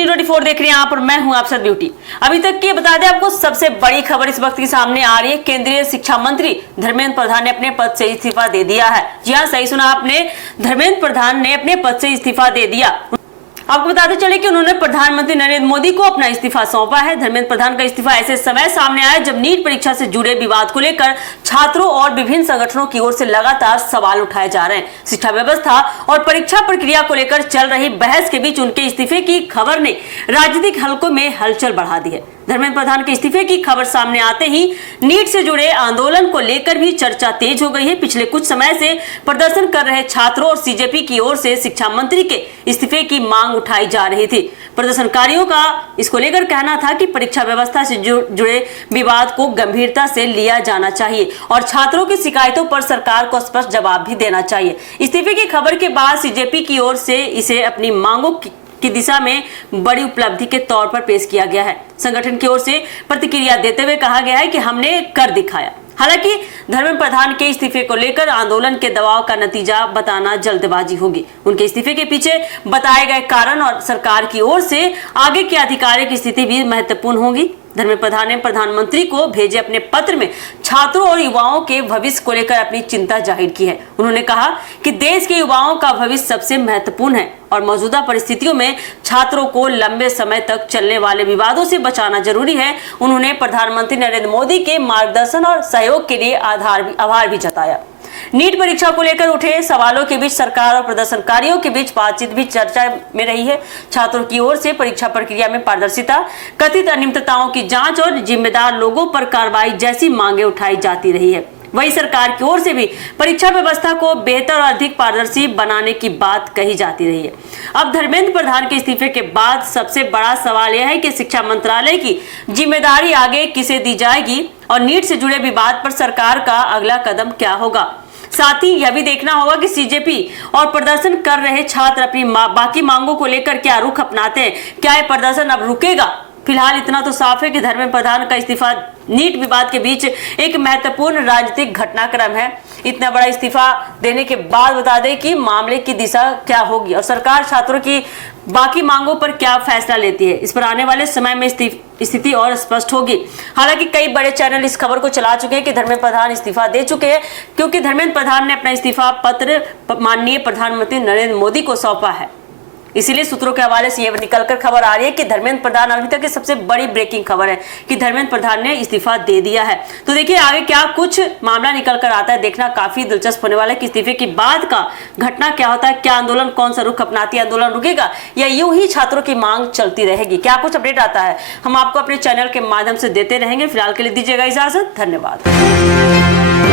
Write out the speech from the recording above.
T24 देख रहे हैं आप और मैं हूं आपसे ब्यूटी। अभी तक की बता दें आपको सबसे बड़ी खबर इस वक्त की सामने आ रही है। केंद्रीय शिक्षा मंत्री धर्मेंद्र प्रधान ने अपने पद से इस्तीफा दे दिया है। जी हां, सही सुना आपने, धर्मेंद्र प्रधान ने अपने पद से इस्तीफा दे दिया। आपको बताते चले कि उन्होंने प्रधानमंत्री नरेंद्र मोदी को अपना इस्तीफा सौंपा है। धर्मेंद्र प्रधान का इस्तीफा ऐसे समय सामने आया जब नीट परीक्षा से जुड़े विवाद को लेकर छात्रों और विभिन्न संगठनों की ओर से लगातार सवाल उठाए जा रहे हैं। शिक्षा व्यवस्था और परीक्षा प्रक्रिया को लेकर चल रही बहस के बीच उनके इस्तीफे की खबर ने राजनीतिक हलकों में हलचल बढ़ा दी है। धर्मेंद्र प्रधान के इस्तीफे की खबर सामने आते ही नीट से जुड़े आंदोलन को लेकर भी चर्चा तेज हो गई है। पिछले कुछ समय से प्रदर्शन कर रहे छात्रों और सीजेपी की ओर से शिक्षा मंत्री के इस्तीफे की मांग उठाई जा रही थी। प्रदर्शनकारियों का इसको लेकर कहना था कि परीक्षा व्यवस्था से जुड़े विवाद को गंभीरता से लिया जाना चाहिए और छात्रों की शिकायतों पर सरकार को स्पष्ट जवाब भी देना चाहिए। इस्तीफे की खबर के बाद सीजेपी की ओर से इसे अपनी मांगों की दिशा में बड़ी उपलब्धि के तौर पर पेश किया गया है। संगठन की ओर से प्रतिक्रिया देते हुए कहा गया है कि हमने कर दिखाया। हालांकि धर्मेंद्र प्रधान के इस्तीफे को लेकर आंदोलन के दबाव का नतीजा बताना जल्दबाजी होगी। उनके इस्तीफे के पीछे बताए गए कारण और सरकार की ओर से आगे की आधिकारिक स्थिति भी महत्वपूर्ण होगी। धर्मेंद्र प्रधान ने प्रधानमंत्री को भेजे अपने पत्र में छात्रों और युवाओं के भविष्य को लेकर अपनी चिंता जाहिर की है। उन्होंने कहा कि देश के युवाओं का भविष्य सबसे महत्वपूर्ण है और मौजूदा परिस्थितियों में छात्रों को लंबे समय तक चलने वाले विवादों से बचाना जरूरी है। उन्होंने प्रधानमंत्री नरेंद्र मोदी के मार्गदर्शन और सहयोग के लिए आभार भी जताया। नीट परीक्षा को लेकर उठे सवालों के बीच सरकार और प्रदर्शनकारियों के बीच बातचीत भी चर्चा में रही है। छात्रों की ओर से परीक्षा प्रक्रिया में पारदर्शिता, कथित अनियमितताओं की जांच और जिम्मेदार लोगों पर कार्रवाई जैसी मांगे उठाई जाती रही है। वहीं सरकार की ओर से भी परीक्षा व्यवस्था को बेहतर और अधिक पारदर्शी बनाने की बात कही जाती रही है। अब धर्मेंद्र प्रधान के इस्तीफे के बाद सबसे बड़ा सवाल यह है कि शिक्षा मंत्रालय की जिम्मेदारी आगे किसे दी जाएगी और नीट से जुड़े विवाद पर सरकार का अगला कदम क्या होगा। साथ ही यह भी देखना होगा कि सीजेपी और प्रदर्शन कर रहे छात्र अपनी बाकी मांगों को लेकर क्या रुख अपनाते हैं। क्या यह प्रदर्शन अब रुकेगा? फिलहाल इतना तो साफ है कि धर्मेंद्र प्रधान का इस्तीफा नीट विवाद के बीच एक महत्वपूर्ण राजनीतिक घटनाक्रम है। इतना बड़ा इस्तीफा देने के बाद बता दें कि मामले की दिशा क्या होगी और सरकार छात्रों की बाकी मांगों पर क्या फैसला लेती है। इस पर आने वाले समय में स्थिति और स्पष्ट होगी। हालांकि कई बड़े चैनल इस खबर को चला चुके हैं कि धर्मेंद्र प्रधान इस्तीफा दे चुके हैं, क्योंकि धर्मेंद्र प्रधान ने अपना इस्तीफा पत्र माननीय प्रधानमंत्री नरेंद्र मोदी को सौंपा है। इसीलिए सूत्रों के हवाले से यह निकलकर खबर आ रही है कि धर्मेंद्र प्रधान अभी तक की सबसे बड़ी ब्रेकिंग खबर है कि धर्मेंद्र प्रधान ने इस्तीफा दे दिया है। तो देखिए आगे क्या कुछ मामला निकल कर आता है, देखना काफी दिलचस्प होने वाला है कि इस्तीफे के बाद का घटना क्या होता है। क्या आंदोलन कौन सा रुख अपनाती है, आंदोलन रुकेगा या यूं ही छात्रों की मांग चलती रहेगी? क्या कुछ अपडेट आता है हम आपको अपने चैनल के माध्यम से देते रहेंगे। फिलहाल के लिए दीजिएगा इजाजत। धन्यवाद।